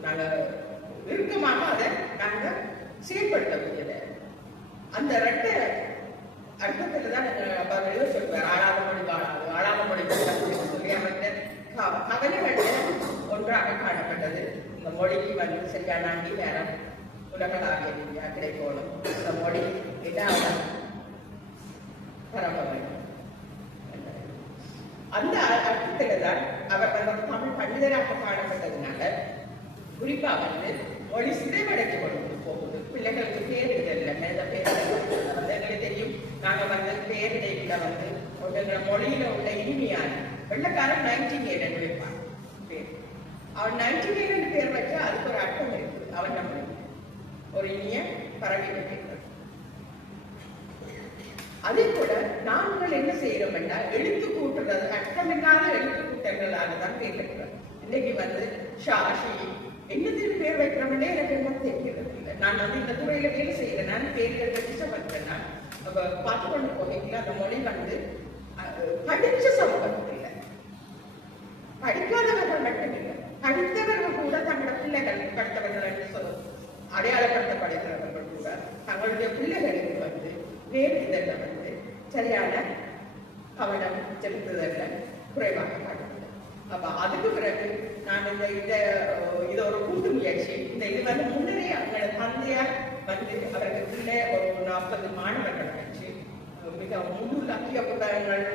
நாங்கள் இறுக்கமாக அதை நாங்கள் செயல்படுத்தக்கூடியது. அந்த ரெட்டை அர்த்தத்துல தான் சொல்வார் ஆளாத மொழி வாழாது, ஆளாத மொழி சொல்லி அமைந்த கவலைகள் ஒன்றாக காணப்பட்டது. இந்த மொழிக்கு வந்து சரியான அங்கீகாரம் உலகளாவிய ரீதியாக கிடைக்கணும். இந்த மொழி இல்லாத பரவ வேண்டும். அந்த அர்த்தத்துல தான் அவர் வந்து தமிழ் பண்டிதராக காணப்பட்டதுனால குறிப்பா வந்து மொழி சிதைவடைந்து கொண்டு போகுது. பிள்ளைகளுக்கு பேரிடல் மேல பேரிடல் எங்களுக்கு தெரியும். நாங்க வந்து பேரிடையில வந்து எங்களை மொழியில உள்ள இனிமையான வெள்ளக்காரன் 19 வைப்பான் பேர். அவன் 19 பேர் வச்சா அதுக்கு ஒரு அர்த்தம் இருக்கு. அவன் நம்ம ஒரு இனிய பறவைக்கு பேர். அதே போல நாங்கள் என்ன செய்யறோம் என்றால் எழுத்து கூட்டுறது அர்த்தமில்லாத எழுத்து கூட்டங்களால தான் பேர் வைக்கிறோம். இன்னைக்கு வந்து ஷாஷி என்னத்திற்கு பேர் வைக்கிறோம்னே எனக்கு என்ன தெரிகிறது இல்லை. நான் வந்து இந்த துறையில வேலை செய்யறேன், நான் பேர்கள் இஷ்டப்படுறேன்னா பார்த்து கொண்டு போகல. அந்த மொழி வந்து படிச்ச சமூகத்தில் இல்லை, படிக்காதவர்கள் மட்டும் இல்லை, படித்தவர்கள் கூட தங்களோட பிள்ளைகள் படித்தவர்கள் என்று அடையாளப்படுத்தப்படுகிறவர்கள் கூட தங்களுடைய பிள்ளைகளுக்கு வந்து வேறு இதழில் வந்து சரியான கவனம் செலுத்துதல்ல குறைவாக காட்டுகிறது. அப்ப அதுக்கு பிறகு நான் இது ஒரு கூட்டு முயற்சி. இது வந்து முன்னரே அவங்களோட தந்தையார் வந்து அவருக்கு பிள்ளை ஒரு 40 மாணவர்கள் வச்சு மிக முன்னுலக்கிய புத்தகங்கள்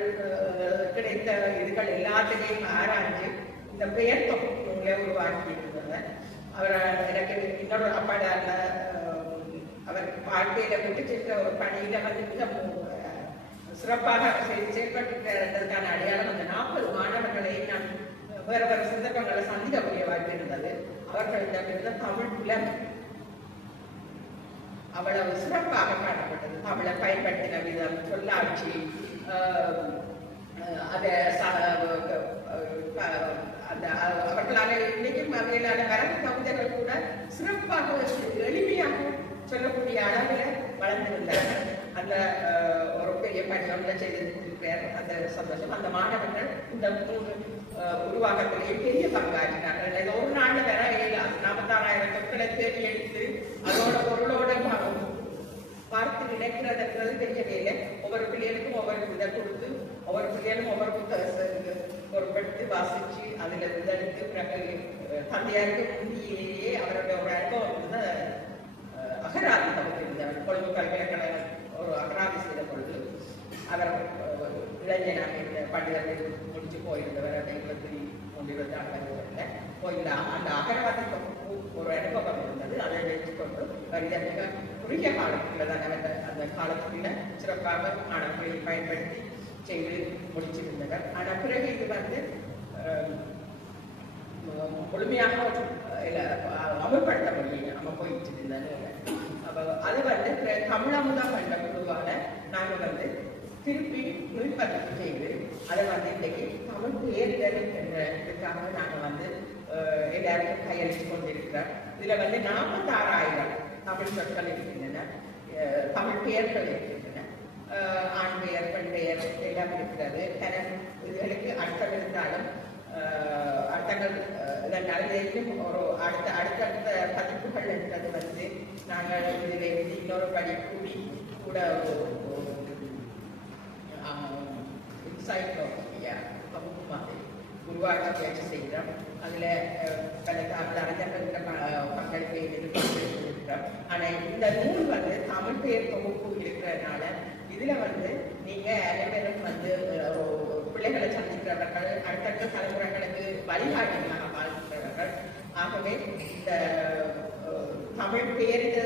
கிடைத்த இதுகள் எல்லாத்திலையும் ஆராய்ஞ்சு இந்த பெயர் தொகுப்புகளை உருவாக்கி இருந்தவர். அவர் எனக்கு இன்னொரு அப்பாடால அவர் வாழ்க்கையில விட்டு சென்ற ஒரு பணியில வந்து மிக சிறப்பாக செயல்பட்டுக்கான அடையாளம் அந்த 40 மாணவர்களை நான் வேறு வேறு சந்தர்ப்பங்களை சந்திக்கக்கூடிய வாய்ப்பு இருந்தது. அவர்களிடம் தமிழ் புலம் அவ்வளவு சிறப்பாக காணப்பட்டது. தமிழை பயன்படுத்தின விதம், சொல்லாட்சி, அவர்களால இன்னைக்கும் வகையிலான வரவு கவிதைகள் கூட சிறப்பாக எளிமையாக சொல்லக்கூடிய அளவில் வளர்ந்திருந்தார்கள். அந்த ஒரு பெரிய பணி ஒன்றை செய்திருக்கிறார். அந்த சந்தோஷம். அந்த மாணவர்கள் இந்த உருவாக்கத்திலேயே பெரிய பங்காற்றினார்கள். இந்த ஒரு நாள்ல வேற 46,000 சொற்களை தேடி எடுத்து அதோட பொருளோட பார்த்து நினைக்கிறதுன்றது பெரிய வேலை. ஒவ்வொரு பிள்ளைகளுக்கும் ஒவ்வொரு இதை கொடுத்து ஒவ்வொரு பிள்ளைகளும் ஒவ்வொரு புத்தகத்தை பொருட்படுத்தி வாசிச்சு அதுல இதெடுத்து பிறகு தந்தையாருக்கு முந்தியே அவருடைய ஒரு அனுபவம் வந்து அகராதி தவிர்த்திருந்தார். கொழும்பு பல்கலைக்கழகம் ஒரு அகராதி செய்த பொழுது அவர் இளைஞனாக இந்த பண்டிதர்கள் முடிச்சு போயிருந்தவர். 1926 போயிருந்தார். அந்த அகராதி ஒரு அனுபவம் இருந்தது. அதை வச்சுக்கொண்டு மிக குறுகிய காலத்தில் தான் அந்த காலத்தில் சிறப்பாக மாணவர்களை பயன்படுத்தி செய்து முடிச்சிருந்தனர். ஆனால் பிறகு இது வந்து முழுமையாக அமல்படுத்த முடியல, நம்ம போயிட்டு இருந்தது. அப்போ அது வந்து தமிழமுதம் என்ற குழுவால நாங்கள் வந்து திருப்பி மீள்பதிவு செய்து அதை வந்து இன்றைக்கு தமிழ் பேரிடர் என்ற இதுக்காக நாங்கள் வந்து எல்லாருக்கும் கையளித்து கொண்டிருக்கிறோம். இதுல வந்து 46,000 தமிழ் சொற்கள் இருக்கின்றன, தமிழ் பெயர்கள் இருக்கின்றன, ஆண் பெயர் பெண் பெயர் எல்லாம் இருக்கிறது. இதுகளுக்கு அர்த்தம் இருந்தாலும் அர்த்தங்கள் இதனாலும் ஒரு அடுத்தடுத்த பதிப்புகள் இருக்கிறது வந்து நாங்கள் இதில் இருந்து இன்னொரு படி கூடி கூட வகுப்பு மாதிரி உருவாக்க முயற்சி செய்கிறோம். அதில் பல அறிஞர்கள் பங்களிப்பை எதிர்பார்க்கிறோம். ஆனால் இந்த நூல் வந்து தமிழ் பெயர் தொகுப்பு இருக்கிறதுனால இதில் வந்து நீங்கள் அனைவரும் வந்து பிள்ளைகளை சந்திக்கிறவர்கள், அடுத்தடுத்த தலைமுறைகளுக்கு வழிகாட்டிகளாக வாழ்கிறவர்கள். ஆகவே இந்த தமிழ் பேரிட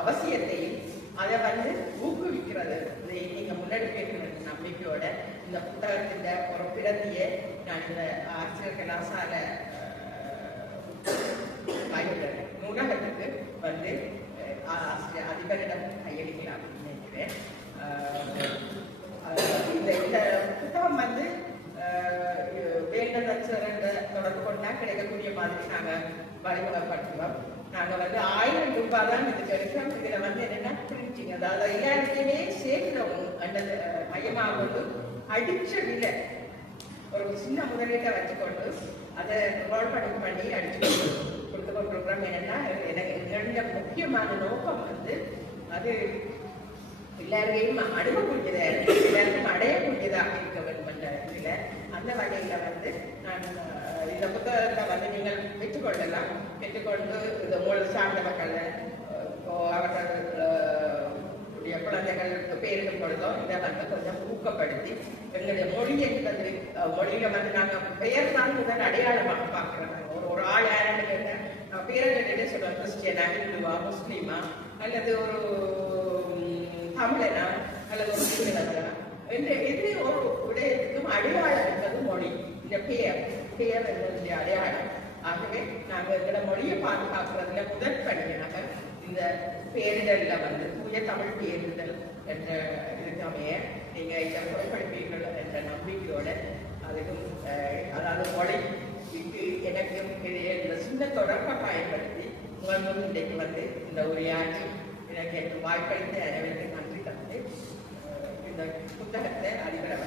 அவசியத்தையும் அதை வந்து ஊக்குவிக்கிறது நீங்க முன்னாடி பேசுகிற நம்பிக்கையோட இந்த புத்தகத்தின் ஒரு பிரதியை நான் இந்த ஆசிரியர் கலாசார நூலகத்துக்கு வந்து அதிபரிடம் கையளிக்கலாம் நினைக்கிறேன். இந்த புத்தகம் வந்து வேண்டதற்ற தொடர்பு கொண்டா கிடைக்கக்கூடிய மாதிரி நாங்கள் வழிமுறைப்படுத்துவோம். நாங்கள் வந்து 1000 ரூபாய் தான் இதுக்கு எடுக்கிறோம். இதில் வந்து என்னென்னா பிரிண்டிங், அதாவது எல்லாருக்குமே சேர்க்கிறோம் அல்லது மையமாக கொண்டு அடிச்ச விலை ஒரு சின்ன முதலீட்டை வச்சுக்கொண்டு அதை ரோல் பண்ணி அடிச்சு கொடுத்து கொண்டிருக்கிறோம். என்னென்னா எனக்கு என்னோட முக்கியமான நோக்கம் வந்து அது எல்லாரையும் அணுகக்கூடியதாக இருக்கு, எல்லாருக்கும் அடையக்கூடியதாக இருக்க வேண்டும் என்ற இதில் அந்த வகையில் வந்து நான் இந்த புத்தகத்தை வந்து நீங்கள் பெற்றுக்கொள்ளலாம். பெற்றுக்கொண்டு இந்த மூலம் சார்ந்தவர்கள் அவர்களுடைய குழந்தைகளுக்கு பேரிடும் பொழுதோ இதை வந்து கொஞ்சம் ஊக்கப்படுத்தி எங்களுடைய மொழி என்பது மொழியில வந்து நாங்கள் பெயர் தான் முதல் அடையாளமாக பார்க்குறோம். ஒரு ஆள் யாருன்னு கேட்டேன், பேரை கேட்டுட்டு சொல்லுவோம், கிறிஸ்டியனா, ஹிந்துவா, முஸ்லீமா, அல்லது ஒரு தமிழனா, அல்லது ஒரு சிங்களனா என்ற எது ஒரு விடயத்துக்கும் அடையாளம் என்பது மொழி. இந்த பெயர் என்பதனுடைய அடையாளம். ஆகவே நாங்கள் எங்களோட மொழியை பாதுகாக்கிறதுல முதல் படியாக இந்த பேரிடரில் வந்து தூய தமிழ் பேரிடல் என்ற இதுக்கு அமைய நீங்க இதை புறப்படுப்பீர்கள் என்ற நம்பிக்கையோட அதுக்கும் அதாவது மொழிக்கு எனக்கும் இந்த சின்ன தொடர்பை பயன்படுத்தி உங்களும் இன்றைக்கு வந்து இந்த உரையாற்றி எனக்கு வாய்ப்பளித்த அனைவருக்கு நன்றி தந்து இந்த புத்தகத்தை அதிபர்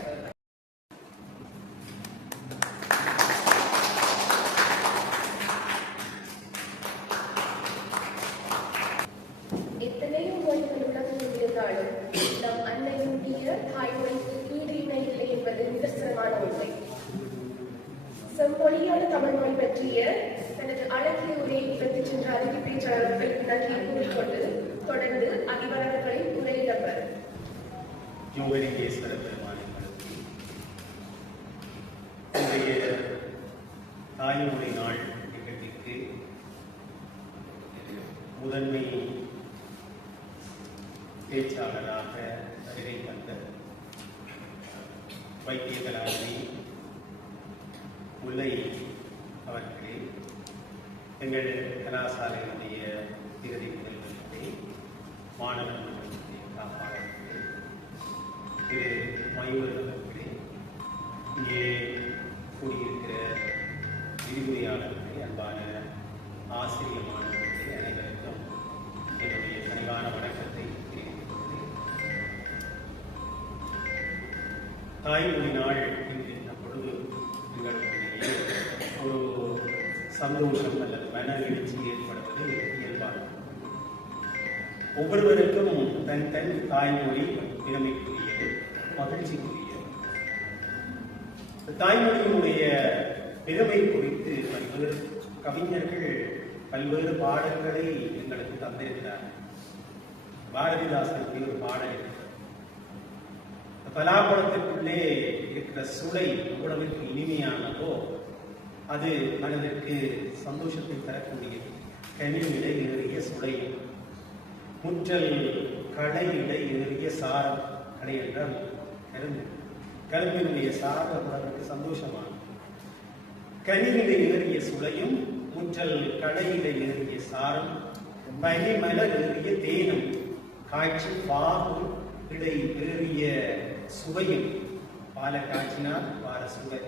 எத்தனையோ மொழிகள் உலகத்தில் இருந்தாலும் நம் அன்னையுடைய தாய்மொழிக்கு ஈடு இணை இல்லை என்பது நிதர்சனமான உண்மை. செம்மொழியான தமிழ் மொழி பற்றிய தனது அழகிய உரையை நிகழ்த்தி சென்ற அறிவி பேச்சாளர்களுக்கு நன்றியை கூறிக்கொண்டு தொடர்ந்து அதிபரர்களின் உரையிடவர். யோகலிங்கேஸ்வர பெருமானிகளுக்கு இன்றைய தாய்மொழி நாள் நிகழ்ச்சிக்கு முதன்மை பேச்சாளராக வருகை தந்த வைத்திய கலாநிதி முல்லை அவர்களே, எங்கள் கலாசாலையினுடைய திகதி முதல்வர்களே, மாணவர்களுடைய காப்பாளர்களே, திரு மயூர் அவர்களே, இங்கே கூடியிருக்கிற விரிவுரையாளர்களே, அன்பான ஆசிரியர் மாணவர்களே, அனைவருக்கும் என்னுடைய கனிவான வணக்கத்தை தெரிவித்துள்ளேன். தாய்மொழி நாள் என்கின்ற பொழுது எங்களுடைய ஒரு சந்தோஷம் அல்லது மன எழுச்சி ஏற்படுவது இயல்பாகும். ஒவ்வொருவருக்கும் தன் தன் தாய்மொழி பெருமைக்குரியது, மகிழ்ச்சிக்குரியது. தாய்மொழியினுடைய பெருமை குறித்து பல்வேறு கவிஞர்கள் பல்வேறு பாடல்களை எங்களுக்கு தந்திருக்கிறார்கள். பாரதிதாசனுக்கு ஒரு பாடல் இருக்கிறது. பலாப்பழத்திற்குள்ளே இருக்கிற சுளை எவ்வளவுக்கு இனிமையானதோ அது மனதிற்கு சந்தோஷத்தை தரக்கூடிய கனியிட ஏறிய சுளையும் முற்றல் களையிட ஏறிய சாரம். கடை என்றால் கரும்பு. கரும்பினுடைய சாரம் அவர்களுக்கு சந்தோஷமான கனியிட ஏறிய சுளையும் முற்றல் களையிட ஏறிய சாரம் பனிமலர் ஏறிய தேனும் காய்ச்சி பாகு இடை ஏறிய சுவையும். பால காய்ச்சினால் வார சுவை.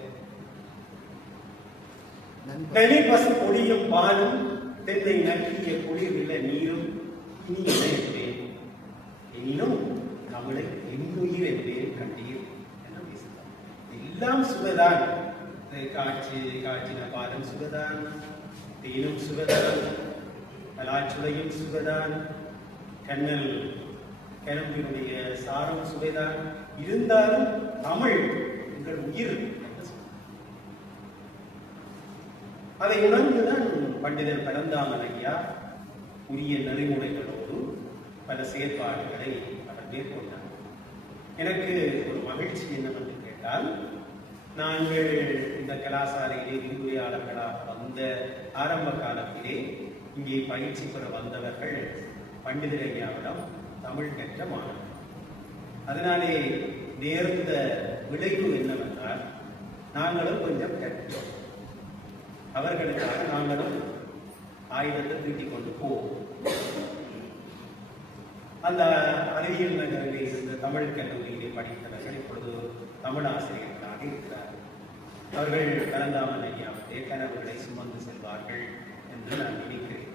நெனி பசு பொடியும் பாலும் தென்னை நக்கிய குளிர்வில நீரும் இனி என்பேன் எனினும் தமிழை என்னுயிர் என்பேன் கண்டீர் என பேசுகிறார். எல்லாம் சுவைதான். காய்ச்சின பாலும் சுவைதான், தேனும் சுவைதான், பலாச்சுளையும் சுவைதான், கிளம்பினுடைய சாரம் சுவைதான். இருந்தாலும் தமிழ் எங்கள் உயிர் என்று சொல்றார். அதை உணர்ந்துதான் பண்டிதர் பரந்தாமன் ஐயா உரிய நெறிமுறைகளோடு பல செயற்பாடுகளை அவர் மேற்கொண்டார். எனக்கு ஒரு மகிழ்ச்சி என்னவென்று கேட்டால், நாங்கள் இந்த கலாசாலையிலே விரிவுரையாளர்களாக வந்த ஆரம்ப காலத்திலே இங்கே பயிற்சி பெற வந்தவர்கள் பண்டிதர் ஐயாவிடம் தமிழ் கற்ற மாணவர்கள். அதனாலே நேர்ந்த விளைவு என்னவென்றால், நாங்களும் கொஞ்சம் கற்றோம். அவர்களுக்காக நாங்களும் ஆயுதத்தை தீட்டிக் கொண்டு போவோம். அந்த அறிவியல் நகரிலே இருந்த தமிழ் கல்லூரியிலே படித்தவர்கள் இப்பொழுது தமிழ் ஆசிரியர்களாக இருக்கிறார்கள். அவர்கள் பரந்தாமன் ஐயாவுடைய கனவுகளை சுமந்து செல்வார்கள் என்று நான் நினைக்கிறேன்.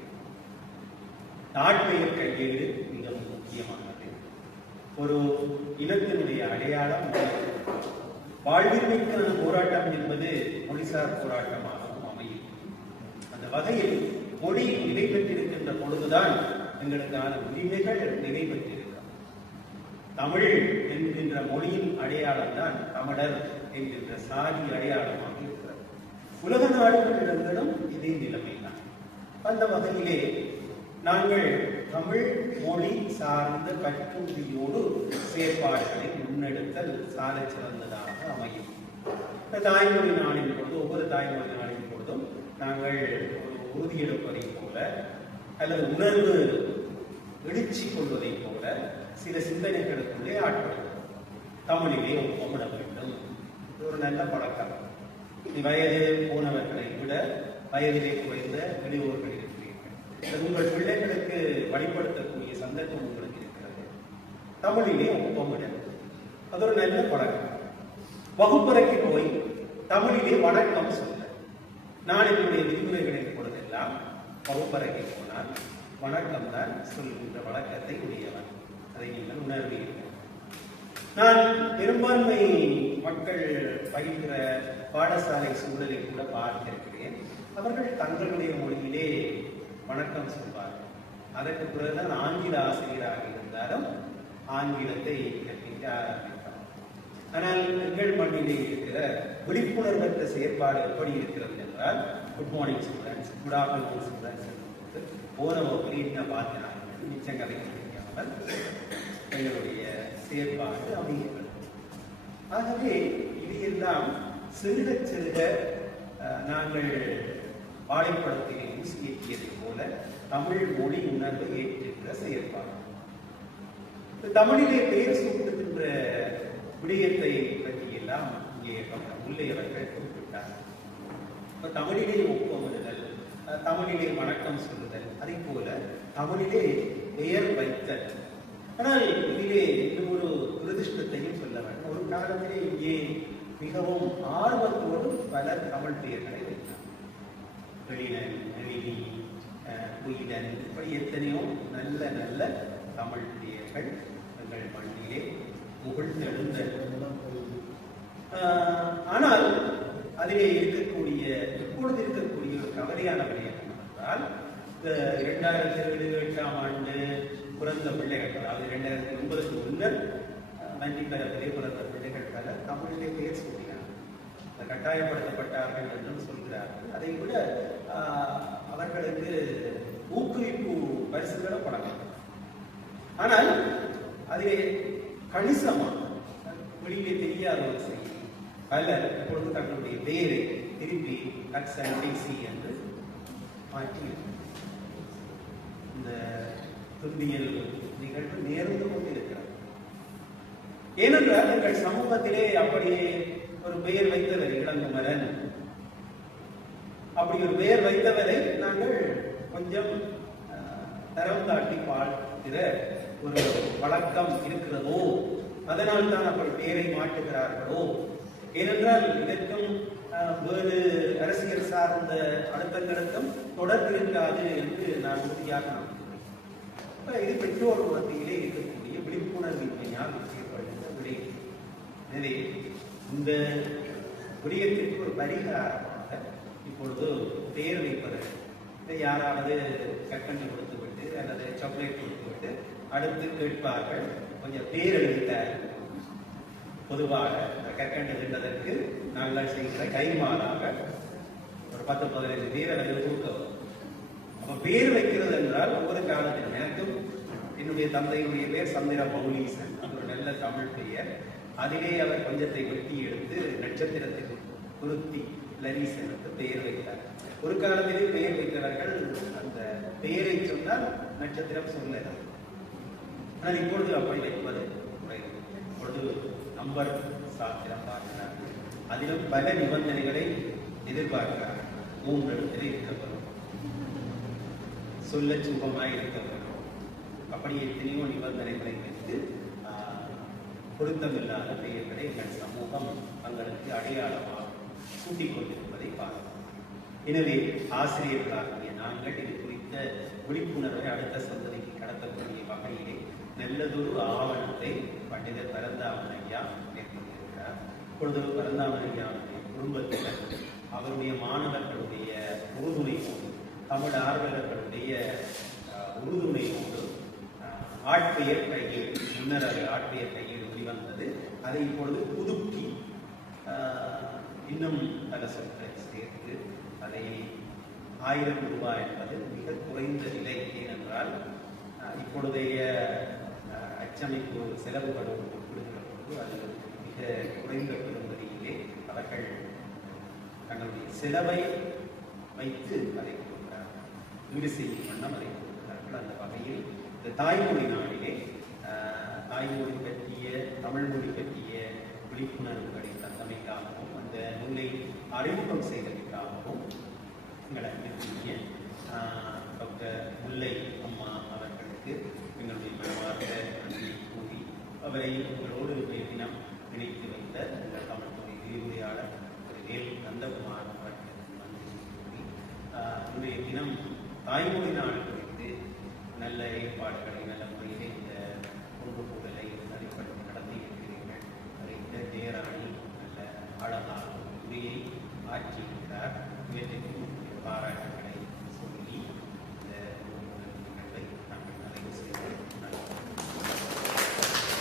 நாட்பெயர் கையேடு மிகவும் முக்கியமானது. ஒரு இனத்தினுடைய அடையாளம் வாழ்வின்மைக்கான போராட்டம் என்பது மொழிசார் போராட்டமாகவும் அமையும். அந்த வகையில் மொழி நிலை பெற்றிருக்கின்ற பொழுதுதான் எங்களுக்கான உரிமைகள் நிலை பெற்றிருக்கிறது. தமிழ் என்கின்ற மொழியின் அடையாளம் தான் தமிழர் என்கின்ற சாதி அடையாளமாக இருக்கிறது. உலக நாடுகளிடங்களும் இதே நிலைமைதான். அந்த வகையிலே நாங்கள் தமிழ் மொழி சார்ந்த கற்றுறுதியோடு செயற்பாடுகளை முன்னெடுத்தல் சால சிறந்ததாக அமையும். தாய்மொழி நாளின் பொழுது ஒவ்வொரு தாய்மொழி நாளின் பொழுதும் நாங்கள் ஒரு உறுதியெடுப்பதை போல அல்லது உணர்வு எழுச்சி கொள்வதை போல சில சிந்தனைகளுக்குள்ளே ஆட்படுகிறோம். தமிழிலே ஒப்பமிட வேண்டும். இது ஒரு நல்ல பழக்கம். வயது போனவர்களை விட வயதிலே குறைந்த இளையோர்கள் இருக்கிறீர்கள். உங்கள் பிள்ளைகளுக்கு வழிபடுத்தக்கூடிய சந்தர்ப்பம் உங்களுக்கு இருக்கிறது. தமிழிலே ஒப்பமிட, அது ஒரு நல்ல பழக்கம். வகுப்பறைக்கு போய் தமிழிலே வணக்கம் சொல்ல. நான் என்னுடைய விதிமுறைகளின் பொழுதெல்லாம் வகுப்பறைக்கு போனால் வணக்கம் தான் சொல்கின்ற வழக்கத்தை உடையவன். அதை நீங்கள் உணர்வீர்கள். நான் பெரும்பான்மை மக்கள் பயின்ற பாடசாலை சூழலை கூட பார்த்திருக்கிறேன். அவர்கள் தங்களுடைய மொழியிலே வணக்கம் சொல்வார்கள். அதற்கு பிறகுதான் ஆங்கில ஆசிரியராக இருந்தாலும் ஆங்கிலத்தை கற்பிக்க ஆரம்பித்தார். ஆனால் எங்கள் மண்ணிலே இருக்கிற விழிப்புணர்வற்ற செயற்பாடு எப்படி இருக்கிறது என்றால், good morning students, good afternoon students போன வகுப்பில் என்ன பார்க்கிறார்கள் மிச்சம் கதை கிடைக்காமல் எங்களுடைய செயற்பாடு அமைகிறது. ஆகவே இதையெல்லாம் சிறுக சிறுக நாங்கள் வாழைப்படத்திலே ஊசி ஏற்றியதை போல தமிழ் மொழி உணர்வை ஏற்றுகிற செயற்பாடு. தமிழிலே பெயர் சூட்டுகின்ற விடயத்தை பற்றியெல்லாம் இங்கே உள்ளே அவர்கள் குறிப்பிட்டார். தமிழிலே ஒப்பமிடுதல், தமிழிலே வணக்கம் சொல்லுதல், அதே போல தமிழிலே பெயர் வைத்தல். ஆனால் இதிலே இன்னும் ஒரு துரதிருஷ்டத்தையும் சொல்ல வேண்டும். ஒரு காலத்திலே இங்கே மிகவும் ஆர்வத்தோடு பலர் தமிழ் பெயர்களை வைத்தார். எழிலன், எழிலி, குயிலன், இப்படி எத்தனையோ நல்ல நல்ல தமிழ் பெயர்கள் எங்கள் மண்ணிலே புகழ்ந்தெழுந்தல். ஆனால் அதிலே இருக்கக்கூடிய இப்பொழுது இருக்கக்கூடிய ஒரு கவலையான விடயம் என்னவென்றால், 2007-8ஆம் ஆண்டு பிறந்த பிள்ளைகள், அதாவது 2009க்கு முன்னர் மன்னிப்பரப்பிலே பிறந்த பிள்ளைகள் பல தமிழிலே பெயர் சொல்கிறார்கள். கட்டாயப்படுத்தப்பட்டார்கள் என்றும் சொல்கிறார்கள். அதை விட அவர்களுக்கு ஊக்குவிப்பு பரிசுகளை பழக்கம். ஆனால் அதிலே கணிசமாக வெளியிலே தெரியாத ஒரு செய்தி, பலர் இப்பொழுது தங்களுடைய பெயரை திருப்பி XNDC என்று மாற்றி இந்த துன்பியல் நிகழ்வு நேர்ந்து கொண்டிருக்கிறது. ஏனென்றால் எங்கள் சமூகத்திலே அப்படியே ஒரு பெயர் வைத்தவர் இளங்குமரன், அப்படி ஒரு பெயர் வைத்தவரை நாங்கள் கொஞ்சம் தரம் தாட்டி பார்க்கிற ஒரு வழக்கம் இருக்கிறதோ, அதனால் தான் அப்படி பெயரை மாற்றுகிறார்களோ. ஏனென்றால் இதற்கும் வேறு அரசியல் சார்ந்த அழுத்தங்களுக்கும் தொடர்பு இருக்காது என்று நான் உறுதியாக நம்புகிறேன். இது பெற்றோர் மத்தியிலே இருக்கக்கூடிய விழிப்புணர்வின்மையால் செய்யப்படுகின்ற விடயம். எனவே இந்த விடயத்திற்கு ஒரு பரிகாரமாக இப்பொழுது பெயர் வைப்பதற்கு யாராவது கற்கண்டு கொடுத்துவிட்டு அல்லது சாக்லேட் கொடுத்துவிட்டு அடுத்து கேட்பார்கள், கொஞ்சம் பேர் எழுதிட்டார். பொதுவாக கற்கண்டு இருந்ததற்கு நாங்கள் செய்கிற கைமாறாக ஒரு 10-15 பேர் அதில் தூக்கம். அப்ப பேர் வைக்கிறது என்றால் ஒவ்வொரு காலத்தில் எனக்கும் என்னுடைய தந்தையுடைய பேர் சந்திர மௌலீசன், அது ஒரு நல்ல தமிழ் பெயர். அதிலே அவர் கொஞ்சத்தை வெட்டி எடுத்து நட்சத்திரத்தில் குருத்தி லரீசனுக்கு பெயர் வைத்தார். ஒரு காலத்திலே பெயர் வைத்தவர்கள் அந்த பெயரை சொன்னால் நட்சத்திரம் சொல்லலாம். ஆனால் இப்பொழுது அப்படி வைப்பது குறைவு. இப்பொழுது நம்பர் சாஸ்திரம் பார்க்கிறார்கள், அதிலும் பல நிபந்தனைகளை எதிர்பார்க்கிறார்கள். 3 இடத்திலே இருக்க வரும், சொல்ல சுகமாய் இருக்க வரும், அப்படி எத்தனையோ நிபந்தனைகளை வைத்து பொருத்தமில்லாத பெயர்களை எங்கள் சமூகம் தங்களுக்கு அடையாளமாக சூட்டிக் கொண்டிருப்பதை பார்க்கிறோம். எனவே ஆசிரியர்களாகிய நாங்கள் இது குறித்த விழிப்புணர்வை அடுத்த சந்ததிக்கு கடத்தக்கூடிய வகையிலே நல்லதொரு ஆவணத்தை பண்டிதர் பரந்தாமன் ஐயா மேற்கொண்டிருக்கிறார். இப்பொழுது பரந்தாமன் ஐயாவுடைய குடும்பத்தினர் அவருடைய மாணவர்களுடைய உறுதுணையோடு, தமிழ் ஆர்வலர்களுடைய உறுதுணையோடு ஆட்பெயர் கையேடு, முன்னர் அது ஆட்பெயர் கையேடு வெளிவந்தது. அதை இப்பொழுது புதுக்கி இன்னும் பல சொற்களை சேர்த்து அதை 1000 ரூபாய் என்பது மிக குறைந்த விலை. ஏனென்றால் இப்பொழுதைய அச்சமைப்பு செலவுகளோடு ஒப்பிடுகிற பொழுது அது மிக குறைந்த பெறும்படியிலே அவர்கள் தங்களுடைய செலவை வைத்து அதை கொடுக்கிறார்கள், ஈடு செய்யும் வண்ணம் அதை கொடுக்கிறார்கள். அந்த வகையில் இந்த தாய்மொழி நாளிலே தாய்மொழி பற்றிய தமிழ்மொழி பற்றிய விழிப்புணர்வுகளை தந்தமைக்காகவும் அந்த நூலை அறிமுகம் செய்தமைக்காகவும் எங்களை அனுப்பிய டாக்டர் முல்லை அம்மா அவர்களுக்கு எங்களுடைய மனமார்ந்த நன்றி கூறி, அவரை உங்களோடு தினம் இணைத்து வைத்த இந்த தமிழ்மொழி விரிவுரையாளர் திரு வேல் நந்தகுமார் அவர்களுக்கு நன்றி கூறி, இன்றைய தினம் தாய்மொழி நாள் குறித்து நல்ல ஏற்பாடுகளை நல்ல முறையிலே இந்த ஒன்று கூட